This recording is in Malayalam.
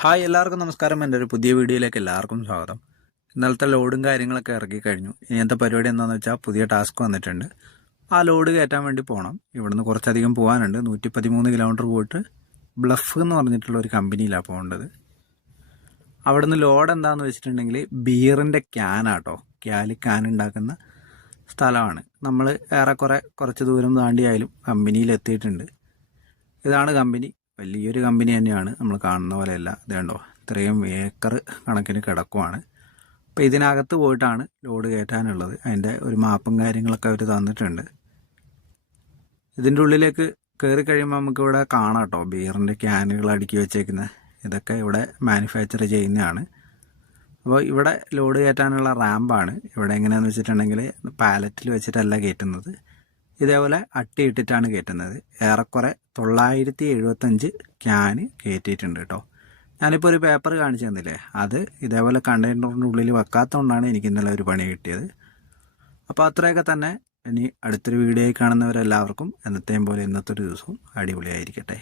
ഹായ് എല്ലാവർക്കും നമസ്കാരം. എൻ്റെ ഒരു പുതിയ വീഡിയോയിലേക്ക് എല്ലാവർക്കും സ്വാഗതം. ഇന്നലത്തെ ലോഡും കാര്യങ്ങളൊക്കെ ഇറക്കി കഴിഞ്ഞു. ഇനിയത്തെ പരിപാടി എന്താണെന്ന് വെച്ചാൽ പുതിയ ടാസ്ക് വന്നിട്ടുണ്ട്. ആ ലോഡ് കയറ്റാൻ വേണ്ടി പോകണം. ഇവിടുന്ന് കുറച്ചധികം പോകാനുണ്ട്. 113 കിലോമീറ്റർ പോയിട്ട് ബ്ലഫ് എന്ന് പറഞ്ഞിട്ടുള്ള ഒരു കമ്പനിയിലാണ് പോകേണ്ടത്. അവിടുന്ന് ലോഡ് എന്താണെന്ന് വെച്ചിട്ടുണ്ടെങ്കിൽ ബിയറിൻ്റെ ക്യാനാട്ടോ. ക്യാൻ ഉണ്ടാക്കുന്ന സ്ഥലമാണ്. നമ്മൾ കുറച്ച് ദൂരം താണ്ടിയായാലും കമ്പനിയിൽ എത്തിയിട്ടുണ്ട്. ഇതാണ് കമ്പനി. വലിയൊരു കമ്പനി തന്നെയാണ്, നമ്മൾ കാണുന്ന പോലെയല്ല. ഇത് കണ്ടോ, ഇത്രയും ഏക്കർ കണക്കിന് കിടക്കുവാണ്. അപ്പോൾ ഇതിനകത്ത് പോയിട്ടാണ് ലോഡ് കയറ്റാനുള്ളത്. അതിൻ്റെ ഒരു മാപ്പും കാര്യങ്ങളൊക്കെ അവർ തന്നിട്ടുണ്ട്. ഇതിൻ്റെ ഉള്ളിലേക്ക് കയറി കഴിയുമ്പോൾ നമുക്കിവിടെ കാണാം കേട്ടോ, ബിയറിൻ്റെ ക്യാനുകൾ അടുക്കി വെച്ചേക്കുന്ന ഇതൊക്കെ ഇവിടെ മാനുഫാക്ചർ ചെയ്യുന്നതാണ്. അപ്പോൾ ഇവിടെ ലോഡ് കയറ്റാനുള്ള റാമ്പാണ്. ഇവിടെ എങ്ങനെയാണെന്ന് വെച്ചിട്ടുണ്ടെങ്കിൽ പാലറ്റിൽ വെച്ചിട്ടല്ല കയറ്റുന്നത്, ഇതേപോലെ അട്ടിയിട്ടിട്ടാണ് കയറ്റുന്നത്. ഏറെക്കുറെ 975 ക്യാന് കയറ്റിയിട്ടുണ്ട് കേട്ടോ. ഞാനിപ്പോൾ ഒരു പേപ്പർ കാണിച്ചു തന്നില്ലേ, അത് ഇതേപോലെ കണ്ടെയ്നറിൻ്റെ ഉള്ളിൽ വെക്കാത്തതുകൊണ്ടാണ് എനിക്ക് ഇന്നലെ ഒരു പണി കിട്ടിയത്. അപ്പോൾ അത്രയൊക്കെ തന്നെ. ഇനി അടുത്തൊരു വീഡിയോയിൽ കാണുന്നവരെല്ലാവർക്കും എന്നത്തെയും പോലെ ഇന്നത്തെ ഒരു ദിവസവും അടിപൊളിയായിരിക്കട്ടെ.